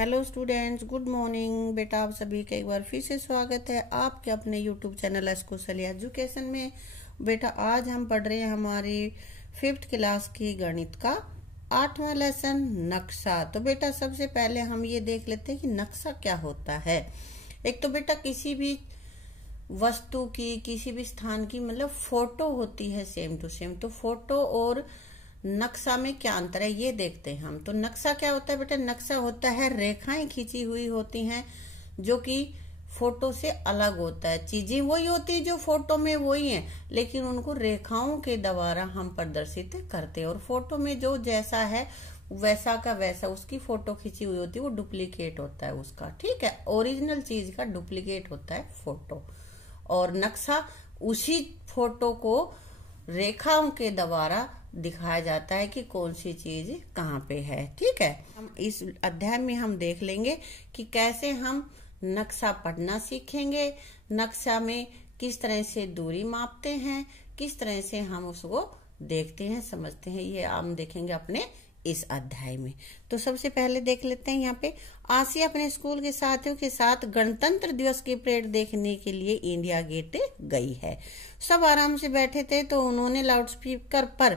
Hello students, good morning. बेटा आप सभी का एक बार फिर से स्वागत है आपके अपने यूट्यूब चैनल एस्कोसली एजुकेशन में। बेटा आज हम पढ़ रहे हैं हमारी 5th क्लास की गणित का 8वां लेसन नक्शा। तो बेटा सबसे पहले हम ये देख लेते हैं कि नक्शा क्या होता है। एक तो बेटा किसी भी वस्तु की, किसी भी स्थान की मतलब फोटो होती है सेम टू सेम। तो फोटो और नक्शा में क्या अंतर है ये देखते हैं हम। तो नक्शा क्या होता है बेटा? नक्शा होता है रेखाएं खींची हुई होती हैं जो कि फोटो से अलग होता है। चीजें वही होती है जो फोटो में वही है, लेकिन उनको रेखाओं के द्वारा हम प्रदर्शित करते हैं। और फोटो में जो जैसा है वैसा का वैसा उसकी फोटो खींची हुई होती है, वो डुप्लीकेट होता है उसका। ठीक है, ओरिजिनल चीज का डुप्लीकेट होता है फोटो। और नक्शा उसी फोटो को रेखाओं के द्वारा दिखाया जाता है कि कौन सी चीज कहाँ पे है। ठीक है, हम इस अध्याय में हम देख लेंगे कि कैसे हम नक्शा पढ़ना सीखेंगे, नक्शा में किस तरह से दूरी मापते हैं, किस तरह से हम उसको देखते हैं, समझते हैं, ये हम देखेंगे अपने इस अध्याय में। तो सबसे पहले देख लेते हैं यहाँ पे आसिया अपने स्कूल के साथियों के साथ गणतंत्र दिवस की परेड देखने के लिए इंडिया गेट गई है। सब आराम से बैठे थे तो उन्होंने लाउडस्पीकर पर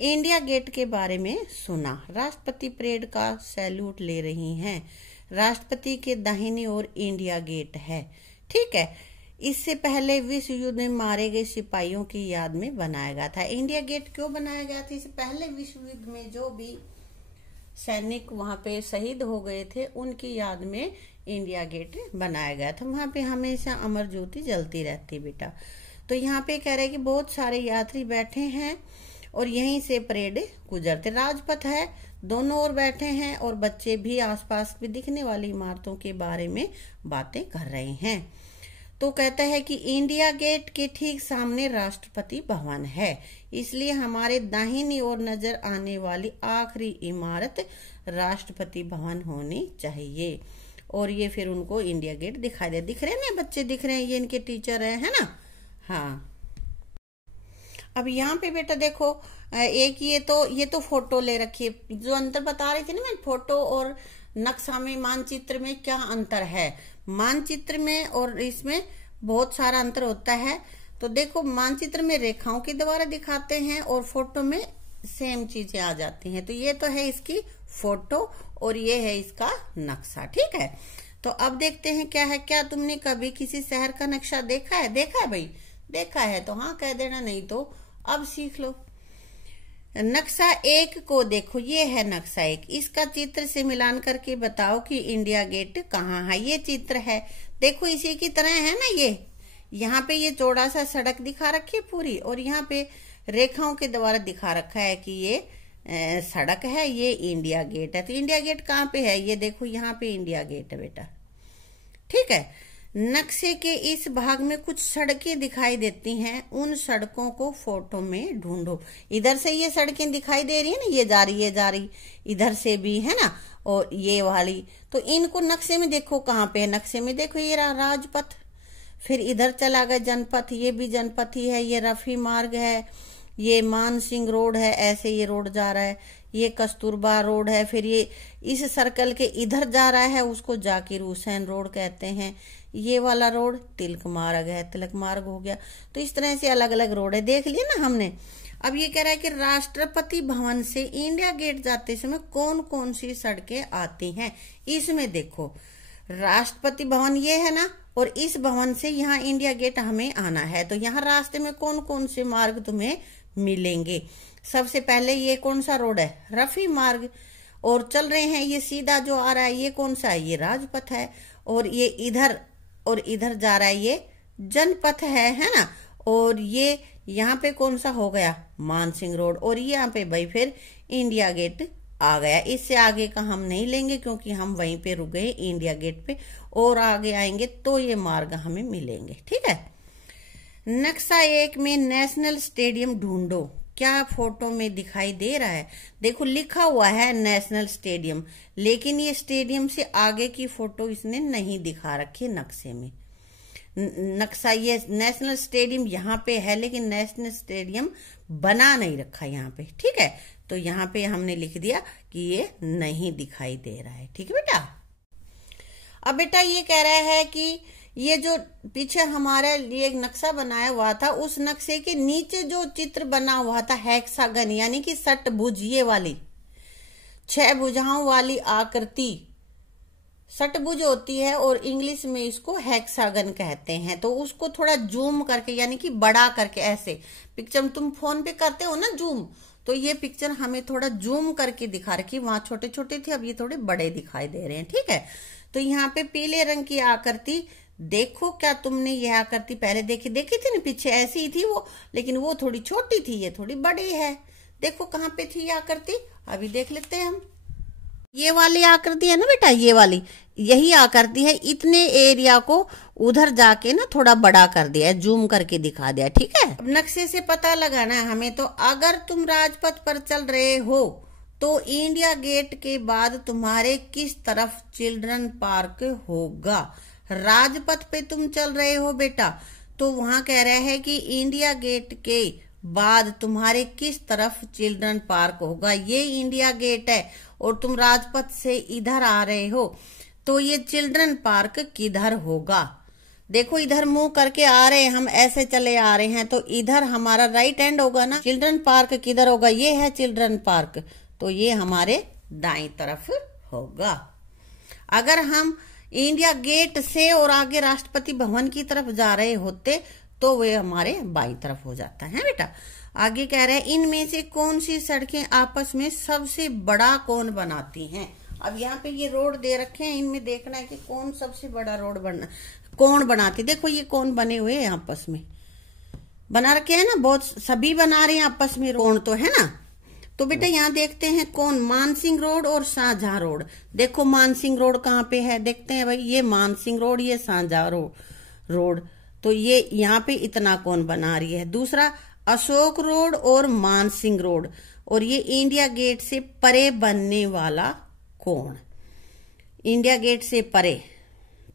इंडिया गेट के बारे में सुना। राष्ट्रपति परेड का सैल्यूट ले रही हैं। राष्ट्रपति के दाहिनी ओर इंडिया गेट है। ठीक है, इससे पहले विश्व युद्ध में मारे गए सिपाहियों की याद में बनाया गया था। इंडिया गेट क्यों बनाया गया था? इससे पहले विश्व युद्ध में जो भी सैनिक वहां पे शहीद हो गए थे उनकी याद में इंडिया गेट बनाया गया था। वहां पे हमेशा अमर ज्योति जलती रहती बेटा। तो यहाँ पे कह रहे हैं कि बहुत सारे यात्री बैठे हैं और यहीं से परेड गुजरते। राजपथ है, दोनों ओर बैठे हैं और बच्चे भी आसपास भी दिखने वाली इमारतों के बारे में बातें कर रहे हैं। तो कहता है कि इंडिया गेट के ठीक सामने राष्ट्रपति भवन है, इसलिए हमारे दाहिनी ओर नजर आने वाली आखिरी इमारत राष्ट्रपति भवन होनी चाहिए। और ये फिर उनको इंडिया गेट दिखाई दे। दिख रहे हैं ना बच्चे, दिख रहे हैं, ये इनके टीचर है ना। हाँ, अब यहाँ पे बेटा देखो एक ये तो फोटो ले रखी है। जो अंतर बता रही थी ना मैं, फोटो और नक्शा में, मानचित्र में क्या अंतर है। मानचित्र में और इसमें बहुत सारा अंतर होता है। तो देखो मानचित्र में रेखाओं के द्वारा दिखाते हैं और फोटो में सेम चीजें आ जाती हैं। तो ये तो है इसकी फोटो और ये है इसका नक्शा। ठीक है, तो अब देखते हैं क्या है। क्या तुमने कभी किसी शहर का नक्शा देखा है? देखा है भाई, देखा है तो हाँ कह देना, नहीं तो अब सीख लो। नक्शा 1 को देखो, ये है नक्शा 1। इसका चित्र से मिलान करके बताओ कि इंडिया गेट कहाँ है। ये चित्र है, देखो इसी की तरह है ना। ये यहाँ पे ये चौड़ा सा सड़क दिखा रखी है पूरी, और यहाँ पे रेखाओं के द्वारा दिखा रखा है कि ये सड़क है, ये इंडिया गेट है। तो इंडिया गेट कहाँ पे है? ये देखो यहाँ पे इंडिया गेट है बेटा। ठीक है, नक्शे के इस भाग में कुछ सड़कें दिखाई देती हैं, उन सड़कों को फोटो में ढूंढो। इधर से ये सड़कें दिखाई दे रही है ना, ये जा रही, इधर से भी है ना, और ये वाली। तो इनको नक्शे में देखो कहाँ पे है। नक्शे में देखो ये राजपथ, फिर इधर चला गया जनपथ, ये भी जनपथ ही है। ये रफी मार्ग है, ये मान सिंह रोड है, ऐसे ये रोड जा रहा है। ये कस्तूरबा रोड है, फिर ये इस सर्कल के इधर जा रहा है, उसको जाकिर हुसैन रोड कहते हैं। ये वाला रोड तिलक मार्ग है, तिलक मार्ग हो गया। तो इस तरह से अलग अलग रोड है, देख लिया ना हमने। अब ये कह रहा है कि राष्ट्रपति भवन से इंडिया गेट जाते समय कौन कौन सी सड़कें आती हैं। इसमें देखो राष्ट्रपति भवन ये है ना, और इस भवन से यहाँ इंडिया गेट हमें आना है। तो यहाँ रास्ते में कौन कौन से मार्ग तुम्हें मिलेंगे? सबसे पहले ये कौन सा रोड है? रफी मार्ग। और चल रहे हैं, ये सीधा जो आ रहा है ये कौन सा है? ये राजपथ है। और ये इधर और इधर जा रहा है, ये जनपथ है ना। और ये यहाँ पे कौन सा हो गया? मानसिंह रोड। और ये यहाँ पे भाई फिर इंडिया गेट आ गया। इससे आगे का हम नहीं लेंगे क्योंकि हम वहीं पे रुक गए इंडिया गेट पे, और आगे आएंगे तो ये मार्ग हमें मिलेंगे। ठीक है, नक्शा 1 में नेशनल स्टेडियम ढूंढो। क्या फोटो में दिखाई दे रहा है? देखो लिखा हुआ है नेशनल स्टेडियम, लेकिन ये स्टेडियम से आगे की फोटो इसने नहीं दिखा रखी नक्शे में। नक्शा ये नेशनल स्टेडियम यहाँ पे है, लेकिन नेशनल स्टेडियम बना नहीं रखा यहाँ पे। ठीक है, तो यहाँ पे हमने लिख दिया कि ये नहीं दिखाई दे रहा है। ठीक है बेटा। अब बेटा ये कह रहा है कि ये जो पीछे हमारा ये एक नक्शा बनाया हुआ था, उस नक्शे के नीचे जो चित्र बना हुआ था हेक्सागन यानी कि षटभुज, ये वाली 6 भुजाओं वाली आकृति षटभुज होती है और इंग्लिश में इसको हेक्सागन कहते हैं। तो उसको थोड़ा जूम करके यानी कि बड़ा करके, ऐसे पिक्चर तुम फोन पे करते हो ना जूम, तो ये पिक्चर हमें थोड़ा जूम करके दिखा रखी, वहां छोटे छोटे थे अब ये थोड़े बड़े दिखाई दे रहे हैं। ठीक है, तो यहाँ पे पीले रंग की आकृति देखो, क्या तुमने यह आकृति पहले देखी थी ना, पीछे ऐसी ही थी वो, लेकिन वो थोड़ी छोटी थी, ये थोड़ी बड़ी है। देखो कहाँ पे थी ये आकृति, अभी देख लेते हैं हम। ये वाली आकृति है ना बेटा, ये वाली यही आकृति है, इतने एरिया को उधर जाके ना थोड़ा बड़ा कर दिया है, जूम करके दिखा दिया। ठीक है, अब नक्शे से पता लगाना है हमें। तो अगर तुम राजपथ पर चल रहे हो तो इंडिया गेट के बाद तुम्हारे किस तरफ चिल्ड्रन पार्क होगा। राजपथ पे तुम चल रहे हो बेटा, तो वहां कह रहा है कि इंडिया गेट के बाद तुम्हारे किस तरफ चिल्ड्रन पार्क होगा। ये इंडिया गेट है और तुम राजपथ से इधर आ रहे हो, तो ये चिल्ड्रन पार्क किधर होगा। देखो इधर मुंह करके आ रहे हैं हम, ऐसे चले आ रहे हैं, तो इधर हमारा राइट हैंड होगा ना। चिल्ड्रन पार्क किधर होगा, ये है चिल्ड्रन पार्क, तो ये हमारे दाईं तरफ होगा। अगर हम इंडिया गेट से और आगे राष्ट्रपति भवन की तरफ जा रहे होते तो वे हमारे बाईं तरफ हो जाता है बेटा। आगे कह रहे हैं इनमें से कौन सी सड़कें आपस में सबसे बड़ा कोण बनाती हैं। अब यहाँ पे ये रोड दे रखे हैं, इनमें देखना है कि कौन सबसे बड़ा कोण बनाती। देखो ये कोण बने हुए हैं, आपस में बना रखे हैं ना, बहुत सभी बना रहे हैं आपस में कोण, तो है ना। तो बेटा यहाँ देखते हैं कौन, मानसिंह रोड और शाहजहां रोड। देखो मानसिंह रोड कहाँ पे है, देखते हैं भाई, ये मानसिंह रोड, ये शाहजहां रोड, तो ये यहाँ पे इतना कोण बना रही है। दूसरा अशोक रोड और मानसिंह रोड, और ये इंडिया गेट से परे बनने वाला कोण, इंडिया गेट से परे,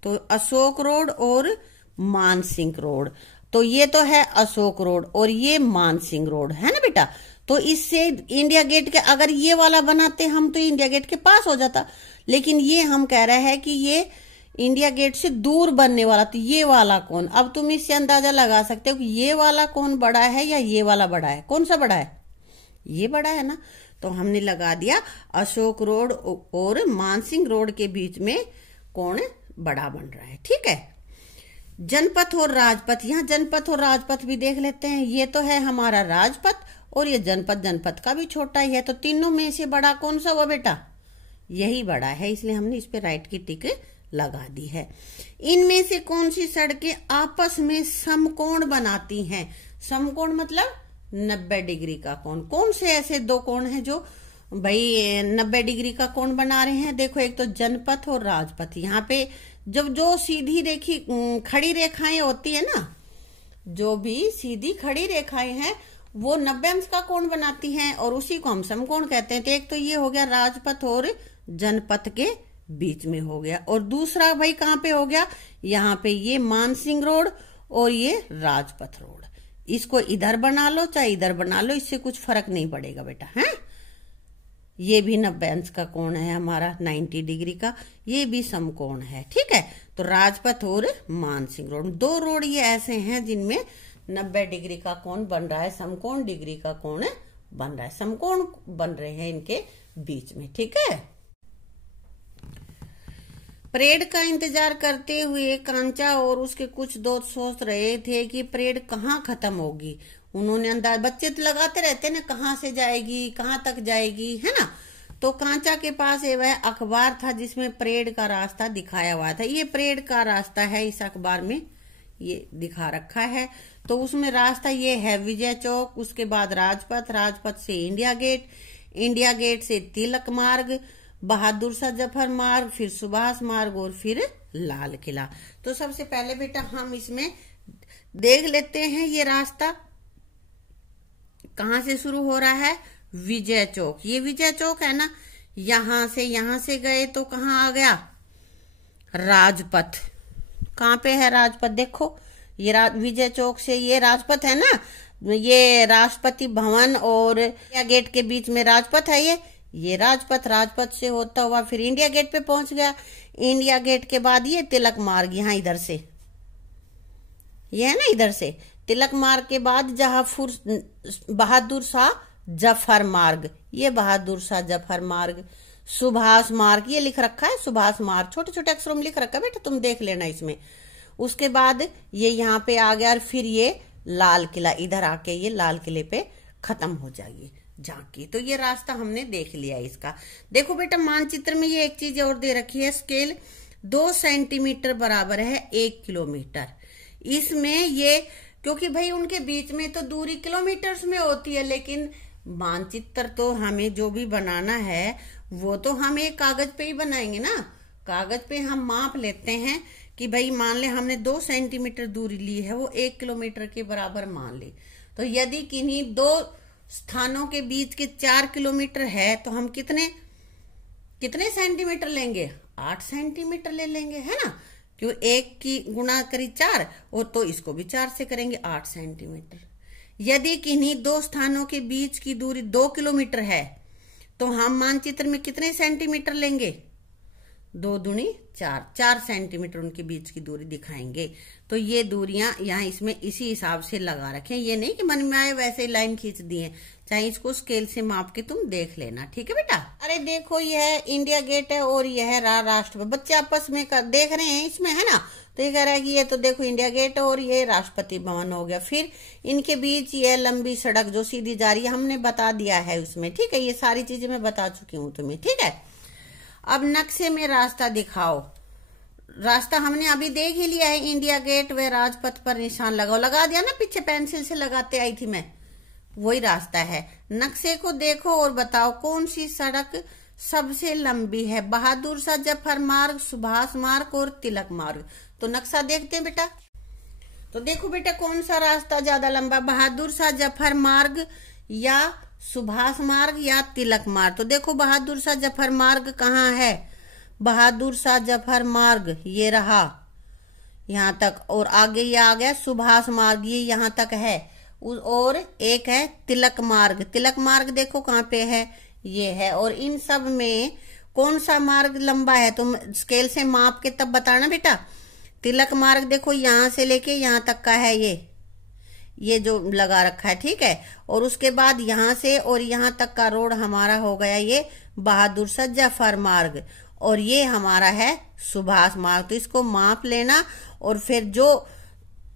तो अशोक रोड और मानसिंह रोड, तो ये तो है अशोक रोड और ये मानसिंह रोड है ना बेटा। तो इससे इंडिया गेट के अगर ये वाला बनाते हम तो इंडिया गेट के पास हो जाता, लेकिन ये हम कह रहे हैं कि ये इंडिया गेट से दूर बनने वाला, तो ये वाला कौन। अब तुम इससे अंदाजा लगा सकते हो कि ये वाला कौन बड़ा है या ये वाला बड़ा है, कौन सा बड़ा है, ये बड़ा है ना। तो हमने लगा दिया अशोक रोड और मानसिंह रोड के बीच में कौन बड़ा बन रहा है। ठीक है, जनपथ और राजपथ, यहाँ जनपथ और राजपथ भी देख लेते हैं। ये तो है हमारा राजपथ और ये जनपथ का भी छोटा ही है, तो तीनों में से बड़ा कौन सा हुआ बेटा, यही बड़ा है, इसलिए हमने इस पे राइट की टिक लगा दी है। इनमें से कौन सी सड़कें आपस में समकोण बनाती हैं। समकोण मतलब 90 डिग्री का कोण। कौन से ऐसे दो कोण हैं जो भाई 90 डिग्री का कोण बना रहे हैं। देखो एक तो जनपथ और राजपथ, यहाँ पे जब जो सीधी रेखी खड़ी रेखाएं होती है ना, जो भी सीधी खड़ी रेखाएं हैं वो 90 अंश का कोण बनाती हैं और उसी को हम समकोण कहते हैं। तो एक तो ये हो गया राजपथ और जनपथ के बीच में हो गया, और दूसरा भाई कहाँ पे हो गया, यहाँ पे ये मानसिंह रोड और ये राजपथ रोड। इसको इधर बना लो चाहे इधर बना लो, इससे कुछ फर्क नहीं पड़ेगा बेटा, है। ये भी 90 अंश का कोण है हमारा, 90 डिग्री का, ये भी समकोण है। ठीक है, तो राजपथ और मानसिंह रोड, दो रोड ये ऐसे हैं जिनमें 90 डिग्री का कोण बन रहा है, समकोण डिग्री का कोण बन रहा है, समकोण बन रहे हैं इनके बीच में। ठीक है, परेड का इंतजार करते हुए कांचा और उसके कुछ दोस्त सोच रहे थे कि परेड कहाँ खत्म होगी। उन्होंने अंदाज, बच्चे तो लगाते रहते ना कहाँ से जाएगी कहाँ तक जाएगी, है ना। तो कांचा के पास ये वह अखबार था जिसमें परेड का रास्ता दिखाया हुआ था। ये परेड का रास्ता है, इस अखबार में ये दिखा रखा है। तो उसमें रास्ता ये है विजय चौक, उसके बाद राजपथ, राजपथ से इंडिया गेट, इंडिया गेट से तिलक मार्ग, बहादुर शाह जफर मार्ग, फिर सुभाष मार्ग और फिर लाल किला। तो सबसे पहले बेटा हम इसमें देख लेते हैं ये रास्ता कहाँ से शुरू हो रहा है, विजय चौक। ये विजय चौक है ना, यहां से गए तो कहाँ आ गया, राजपथ। कहाँ पे है राजपथ, देखो ये विजय चौक से ये राजपथ है ना, ये राष्ट्रपति भवन और इंडिया गेट के बीच में राजपथ है। ये राजपथ, राजपथ से होता हुआ फिर इंडिया गेट पे पहुंच गया। इंडिया गेट के बाद ये तिलक मार्ग, यहाँ इधर से, ये है ना इधर से तिलक मार्ग के बाद बहादुर शाह जफर मार्ग, ये बहादुर शाह जफर मार्ग, सुभाष मार्ग, ये लिख रखा है सुभाष मार्ग, छोटे छोटे अक्षरों में लिख रखा है बेटा, तुम देख लेना इसमें। उसके बाद ये यहाँ पे आ गया और फिर ये लाल किला, इधर आके ये लाल किले पे खत्म हो जाएगी झांकी। तो ये रास्ता हमने देख लिया इसका। देखो बेटा मानचित्र में ये एक चीज और दे रखी है, स्केल 2 सेंटीमीटर बराबर है 1 किलोमीटर। इसमें ये क्योंकि भाई उनके बीच में तो दूरी किलोमीटर्स में होती है, लेकिन मानचित्र तो हमें जो भी बनाना है वो तो हम एक कागज पे ही बनाएंगे ना। कागज पे हम माप लेते हैं कि भाई मान ले हमने 2 सेंटीमीटर दूरी ली है, वो 1 किलोमीटर के बराबर मान ली। तो यदि किन्हीं 2 स्थानों के बीच के 4 किलोमीटर है तो हम कितने सेंटीमीटर लेंगे? 8 सेंटीमीटर ले लेंगे, है ना, क्यों 1 की गुणा करी 4 और तो इसको भी 4 से करेंगे 8 सेंटीमीटर। यदि किन्हीं 2 स्थानों के बीच की दूरी 2 किलोमीटर है तो हम मानचित्र में कितने सेंटीमीटर लेंगे? 2 दूनी 4 सेंटीमीटर उनके बीच की दूरी दिखाएंगे। तो ये दूरियां यहाँ इसमें इसी हिसाब से लगा रखें, ये नहीं कि मन में आए वैसे ही लाइन खींच दिए, चाहे इसको स्केल से माप के तुम देख लेना, ठीक है बेटा। अरे देखो यह इंडिया गेट है और यह राष्ट्रपति, बच्चे आपस में देख रहे हैं इसमें, है ना। तो ये कह रहा है कि ये तो देखो इंडिया गेट और ये राष्ट्रपति भवन हो गया, फिर इनके बीच ये लंबी सड़क जो सीधी जा रही है हमने बता दिया है उसमें, ठीक है। ये सारी चीजें मैं बता चुकी हूँ तुम्हें, ठीक है। अब नक्शे में रास्ता दिखाओ। रास्ता हमने अभी देख ही लिया है, इंडिया गेट व राजपथ पर निशान लगाओ, लगा दिया ना, पीछे पेंसिल से लगाते आई थी मैं, वही रास्ता है। नक्शे को देखो और बताओ कौन सी सड़क सबसे लंबी है? बहादुर शाह जफर मार्ग, सुभाष मार्ग और तिलक मार्ग। तो नक्शा देखते हैं बेटा। तो देखो बेटा कौन सा रास्ता ज्यादा लंबा, बहादुर शाह जफर मार्ग या सुभाष मार्ग या तिलक मार्ग? तो देखो बहादुर शाह जफर मार्ग कहाँ है? बहादुर शाह जफर मार्ग ये रहा यहाँ तक, और आगे ये आ गया सुभाष मार्ग, ये यहाँ तक है, और एक है तिलक मार्ग। तिलक मार्ग देखो कहाँ पे है, ये है। और इन सब में कौन सा मार्ग लंबा है? तुम स्केल से माप के तब बताना बेटा। तिलक मार्ग देखो यहाँ से लेके यहाँ तक का है, ये जो लगा रखा है, ठीक है। और उसके बाद यहाँ से और यहाँ तक का रोड हमारा हो गया ये बहादुर शाह जफर मार्ग, और ये हमारा है सुभाष मार्ग। तो इसको माप लेना और फिर जो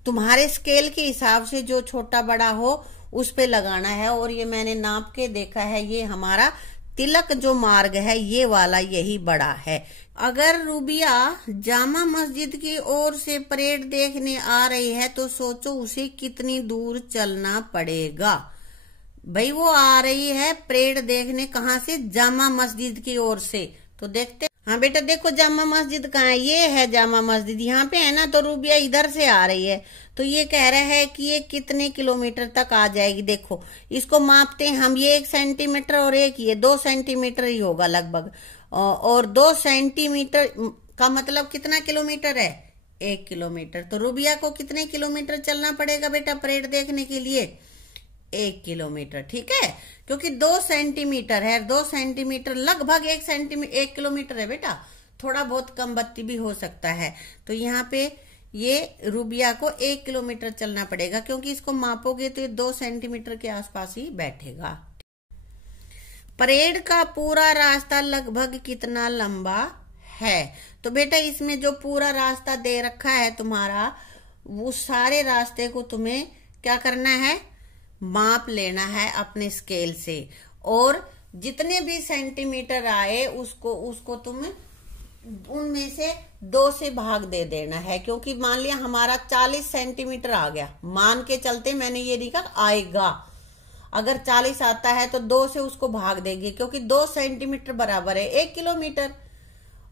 तुम्हारे स्केल के हिसाब से जो छोटा बड़ा हो उस पे लगाना है। और ये मैंने नाप के देखा है, ये हमारा तिलक जो मार्ग है ये वाला यही बड़ा है। अगर रूबिया जामा मस्जिद की ओर से परेड देखने आ रही है तो सोचो उसे कितनी दूर चलना पड़ेगा। भाई वो आ रही है परेड देखने, कहाँ से? जामा मस्जिद की ओर से। तो देखते, हाँ बेटा देखो जामा मस्जिद कहाँ है, ये है जामा मस्जिद, यहाँ पे है ना। तो रूबिया इधर से आ रही है, तो ये कह रहा है कि ये कितने किलोमीटर तक आ जाएगी। देखो इसको मापते हैं हम, ये 1 सेंटीमीटर और एक ये 2 सेंटीमीटर ही होगा लगभग, और 2 सेंटीमीटर का मतलब कितना किलोमीटर है? 1 किलोमीटर। तो रूबिया को कितने किलोमीटर चलना पड़ेगा बेटा परेड देखने के लिए? 1 किलोमीटर, ठीक है। क्योंकि 2 सेंटीमीटर है, 2 सेंटीमीटर लगभग 1 किलोमीटर है बेटा, थोड़ा बहुत कम बत्ती भी हो सकता है। तो यहाँ पे ये रूबिया को 1 किलोमीटर चलना पड़ेगा, क्योंकि इसको मापोगे तो ये 2 सेंटीमीटर के आसपास ही बैठेगा। परेड का पूरा रास्ता लगभग कितना लंबा है? तो बेटा इसमें जो पूरा रास्ता दे रखा है तुम्हारा, वो सारे रास्ते को तुम्हें क्या करना है? माप लेना है अपने स्केल से, और जितने भी सेंटीमीटर आए उसको तुम उनमें से 2 से भाग दे देना है। क्योंकि मान लिया हमारा 40 सेंटीमीटर आ गया, मान के चलते मैंने ये नहीं कहा आएगा, अगर 40 आता है तो 2 से उसको भाग देंगे, क्योंकि 2 सेंटीमीटर बराबर है 1 किलोमीटर,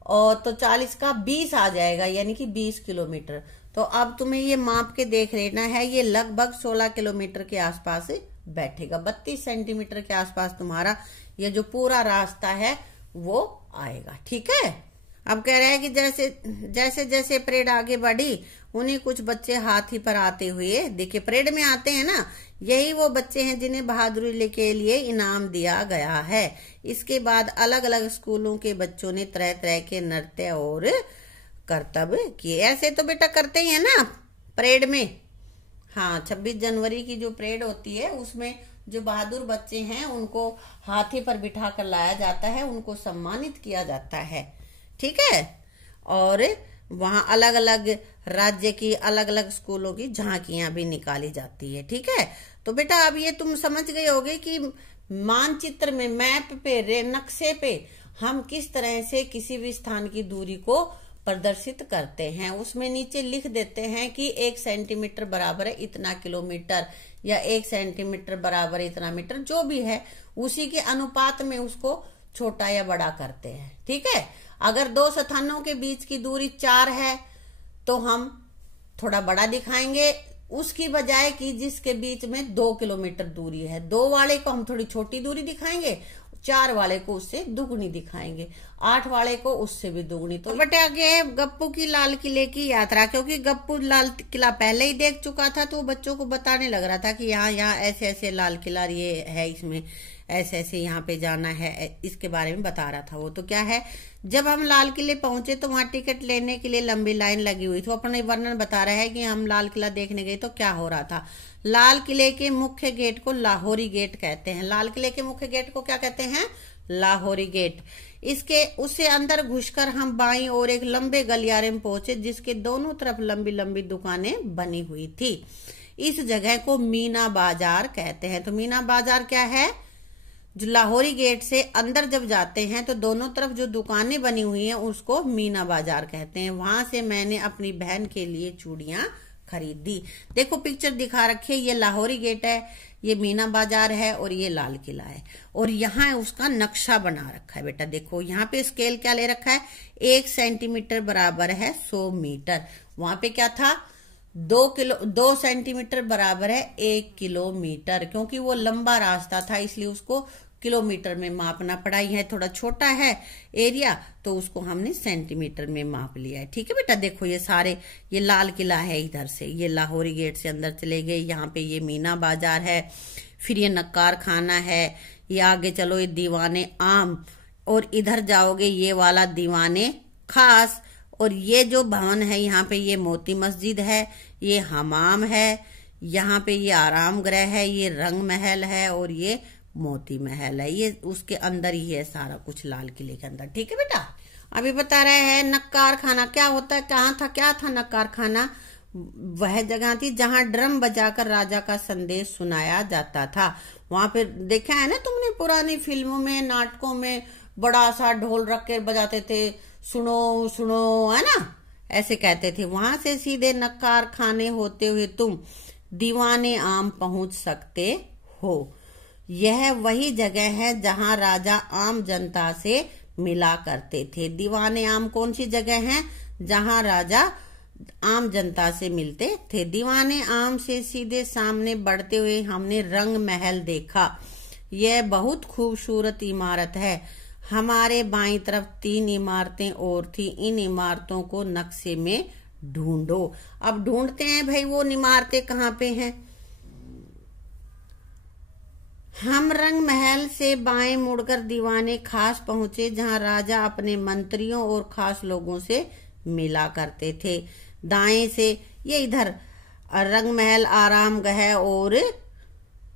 और तो 40 का 20 आ जाएगा, यानी कि 20 किलोमीटर। तो अब तुम्हें ये माप के देख लेना है, ये लगभग 16 किलोमीटर के आसपास बैठेगा, 32 सेंटीमीटर के आसपास तुम्हारा ये जो पूरा रास्ता है वो आएगा, ठीक है। अब कह रहा है कि जैसे जैसे जैसे परेड आगे बढ़ी, उन्हें कुछ बच्चे हाथी पर आते हुए दिखे। परेड में आते हैं ना, यही वो बच्चे हैं जिन्हें बहादुरी के लिए इनाम दिया गया है। इसके बाद अलग अलग स्कूलों के बच्चों ने तरह तरह के नृत्य और करतब किए। ऐसे तो बेटा करते ही है ना परेड में। हाँ, 26 जनवरी की जो परेड होती है उसमें जो बहादुर बच्चे हैं उनको हाथी पर बिठा कर लाया जाता है, उनको सम्मानित किया जाता है। ठीक है, और वहां अलग अलग राज्य की अलग अलग स्कूलों की झांकियां भी निकाली जाती है। ठीक है, तो बेटा अब ये तुम समझ गए होगे कि मानचित्र में, मैप पे, नक्शे पे हम किस तरह से किसी भी स्थान की दूरी को प्रदर्शित करते हैं। उसमें नीचे लिख देते हैं कि 1 सेंटीमीटर बराबर है इतना किलोमीटर, या 1 सेंटीमीटर बराबर इतना मीटर, जो भी है उसी के अनुपात में उसको छोटा या बड़ा करते हैं। ठीक है, अगर दो स्थानों के बीच की दूरी 4 है तो हम थोड़ा बड़ा दिखाएंगे उसकी बजाय कि जिसके बीच में 2 किलोमीटर दूरी है। 2 वाले को हम थोड़ी छोटी दूरी दिखाएंगे, 4 वाले को उससे दुगनी दिखाएंगे, 8 वाले को उससे भी दुगनी। तो बेटे आगे गप्पू की लाल किले की यात्रा, क्योंकि गप्पू लाल किला पहले ही देख चुका था तो बच्चों को बताने लग रहा था कि यहाँ ऐसे ऐसे लाल किला ये है, इसमें ऐसे ऐसे यहाँ पे जाना है, इसके बारे में बता रहा था वो। तो क्या है, जब हम लाल किले पहुंचे तो वहां टिकट लेने के लिए लंबी लाइन लगी हुई थी। अपने वर्णन बता रहा है कि हम लाल किला देखने गए तो क्या हो रहा था। लाल किले के मुख्य गेट को लाहौरी गेट कहते हैं। लाल किले के मुख्य गेट को क्या कहते हैं? लाहौरी गेट। उससे अंदर घुसकर हम बाईं ओर एक लंबे गलियारे में पहुंचे जिसके दोनों तरफ लंबी लंबी दुकानें बनी हुई थी। इस जगह को मीना बाजार कहते हैं। तो मीना बाजार क्या है? जो लाहौरी गेट से अंदर जब जाते हैं तो दोनों तरफ जो दुकानें बनी हुई हैं उसको मीना बाजार कहते हैं। वहां से मैंने अपनी बहन के लिए चूड़ियां खरीदी। देखो पिक्चर दिखा रखी है, ये लाहौरी गेट है, ये मीना बाजार है और ये लाल किला है। और यहाँ उसका नक्शा बना रखा है बेटा। देखो यहाँ पे स्केल क्या ले रखा है, 1 सेंटीमीटर बराबर है 100 मीटर। वहां पे क्या था, 2 सेंटीमीटर बराबर है 1 किलोमीटर। क्योंकि वो लंबा रास्ता था इसलिए उसको किलोमीटर में मापना पड़ा। है थोड़ा छोटा है एरिया तो उसको हमने सेंटीमीटर में माप लिया है। ठीक है बेटा, देखो ये लाल किला है, इधर से ये लाहौरी गेट से अंदर चले गए, यहाँ पे ये मीना बाजार है, फिर ये नक्कार खाना है, ये आगे चलो ये दीवाने आम, और इधर जाओगे ये वाला दीवाने खास, और ये जो भवन है यहाँ पे ये मोती मस्जिद है, ये हमाम है, यहाँ पे ये आराम गृह है, ये रंग महल है और ये मोती महल है। ये उसके अंदर ही है सारा कुछ लाल किले के अंदर। ठीक है बेटा, अभी बता रहे हैं नक्कार खाना क्या होता है, कहाँ था, क्या था नक्कार खाना। वह जगह थी जहां ड्रम बजाकर राजा का संदेश सुनाया जाता था। वहां पे देखा है ना तुमने पुरानी फिल्मों में, नाटकों में बड़ा सा ढोल रख के बजाते थे, सुनो सुनो, है ना, ऐसे कहते थे। वहां से सीधे नक्कार खाने होते हुए तुम दीवाने आम पहुंच सकते हो। यह वही जगह है जहां राजा आम जनता से मिला करते थे। दीवाने आम कौन सी जगह है? जहां राजा आम जनता से मिलते थे। दीवाने आम से सीधे सामने बढ़ते हुए हमने रंग महल देखा। यह बहुत खूबसूरत इमारत है। हमारे बाईं तरफ 3 इमारतें और थी। इन इमारतों को नक्शे में ढूंढो। अब ढूंढते हैं भाई वो इमारतें कहाँ पे हैं। हम रंग महल से बाएं मुड़कर दीवाने खास पहुंचे जहां राजा अपने मंत्रियों और खास लोगों से मिला करते थे। दाएं से ये इधर रंग महल, आराम गृह और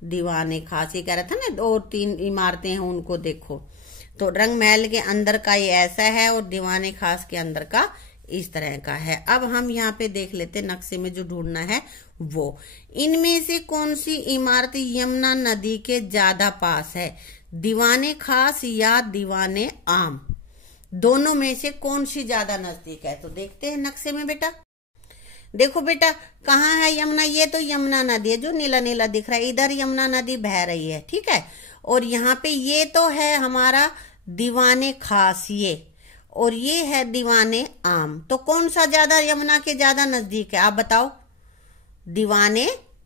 दीवाने खास, ये कह रहा था ना, और 3 इमारतें हैं उनको देखो। तो रंग महल के अंदर का ये ऐसा है और दीवाने खास के अंदर का इस तरह का है। अब हम यहाँ पे देख लेते नक्शे में जो ढूंढना है वो, इनमें से कौन सी इमारत यमुना नदी के ज्यादा पास है, दीवाने खास या दीवाने आम, दोनों में से कौन सी ज्यादा नजदीक है। तो देखते हैं नक्शे में बेटा। देखो बेटा कहाँ है यमुना, ये तो यमुना नदी है जो नीला नीला दिख रहा है, इधर यमुना नदी बह रही है। ठीक है, और यहाँ पे ये तो है हमारा दीवाने खास, ये, और ये है दीवाने आम। तो कौन सा ज्यादा यमुना के ज्यादा नजदीक है, आप बताओ। दीवाने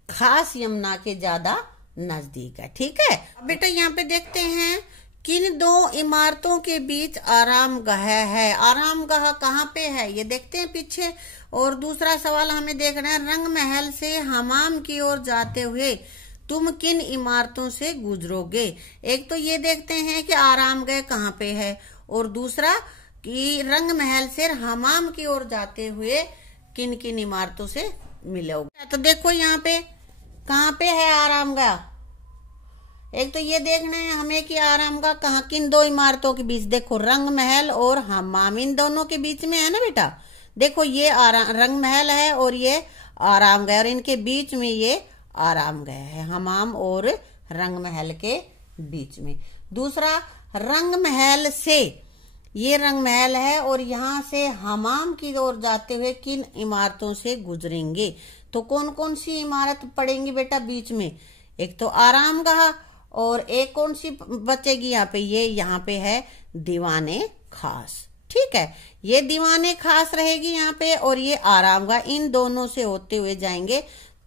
खास यमुना के ज्यादा नजदीक है। ठीक है, अब बेटा यहाँ पे देखते हैं किन दो इमारतों के बीच आरामगाह है। आरामगाह कहाँ पे है ये देखते हैं पीछे। और दूसरा सवाल हमें देखना है, रंग महल से हमाम की ओर जाते हुए तुम किन इमारतों से गुजरोगे। एक तो ये देखते हैं कि आरामगाह कहाँ पे है, और दूसरा कि रंग महल से हमाम की ओर जाते हुए किन किन इमारतों से मिलोगे। तो देखो यहाँ पे कहाँ पे है आरामगाह। एक तो ये देखना है हमें कि आरामगाह कहाँ, किन दो इमारतों के बीच। देखो रंग महल और हमाम इन दोनों के बीच में है ना बेटा। देखो ये रंग महल है और ये आरामगाह, और इनके बीच में ये आरामगाह है, हमाम और रंग महल के बीच में। दूसरा रंग महल से, ये रंग महल है और यहाँ से हमाम की ओर जाते हुए किन इमारतों से गुजरेंगे। तो कौन कौन सी इमारत पड़ेंगी बेटा बीच में। एक तो आरामगाह, और एक कौन सी बचेगी यहाँ पे, ये यहाँ पे है दीवाने खास। ठीक है, ये दीवाने खास रहेगी यहाँ पे, और ये आरामगाह। इन दोनों से होते हुए जाएंगे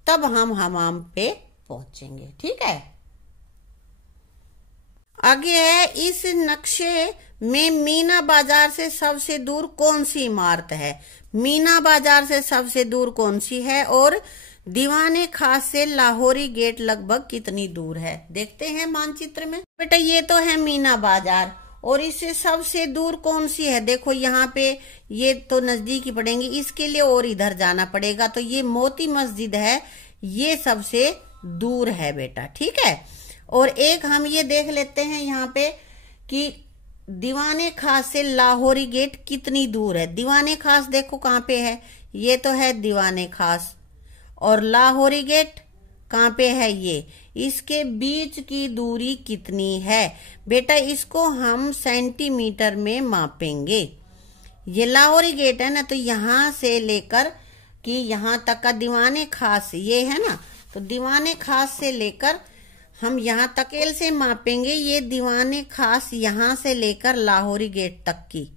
तब हम हमाम पे पहुंचेंगे। ठीक है, आगे है, इस नक्शे में मीना बाजार से सबसे दूर कौन सी इमारत है। मीना बाजार से सबसे दूर कौन सी है, और दीवाने खास से लाहौरी गेट लगभग कितनी दूर है। देखते हैं मानचित्र में। बेटा ये तो है मीना बाजार, और इससे सबसे दूर कौन सी है। देखो यहाँ पे ये तो नजदीक ही पड़ेंगी, इसके लिए और इधर जाना पड़ेगा। तो ये मोती मस्जिद है, ये सबसे दूर है बेटा। ठीक है, और एक हम ये देख लेते हैं यहाँ पे कि दीवाने खास से लाहौरी गेट कितनी दूर है। दीवाने खास देखो कहाँ पे है, ये तो है दीवाने खास, और लाहौरी गेट कहाँ पे है, ये। इसके बीच की दूरी कितनी है बेटा, इसको हम सेंटीमीटर में मापेंगे। ये लाहौरी गेट है ना, तो यहाँ से लेकर कि यहाँ तक का दीवाने खास ये है ना, तो दीवाने खास से लेकर हम यहाँ तक स्केल से मापेंगे। ये दीवाने खास यहाँ से लेकर लाहौरी गेट तक की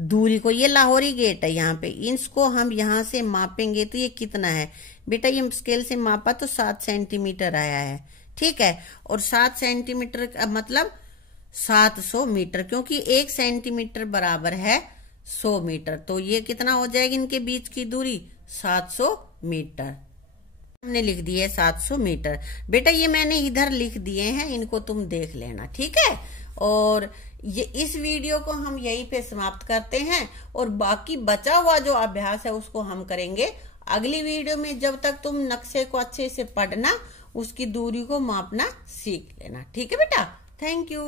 दूरी को, ये लाहौरी गेट है यहाँ पे, इसको हम यहाँ से मापेंगे तो ये कितना है बेटा। ये स्केल से मापा तो 7 सेंटीमीटर आया है। ठीक है, और 7 सेंटीमीटर का मतलब 700 मीटर, क्योंकि 1 सेंटीमीटर बराबर है 100 मीटर। तो ये कितना हो जाएगी इनके बीच की दूरी, 700 मीटर। हमने लिख दिए 700 मीटर। बेटा ये मैंने इधर लिख दिए हैं, इनको तुम देख लेना। ठीक है, और ये इस वीडियो को हम यहीं पे समाप्त करते हैं, और बाकी बचा हुआ जो अभ्यास है उसको हम करेंगे अगली वीडियो में। जब तक तुम नक्शे को अच्छे से पढ़ना, उसकी दूरी को मापना सीख लेना। ठीक है बेटा, थैंक यू।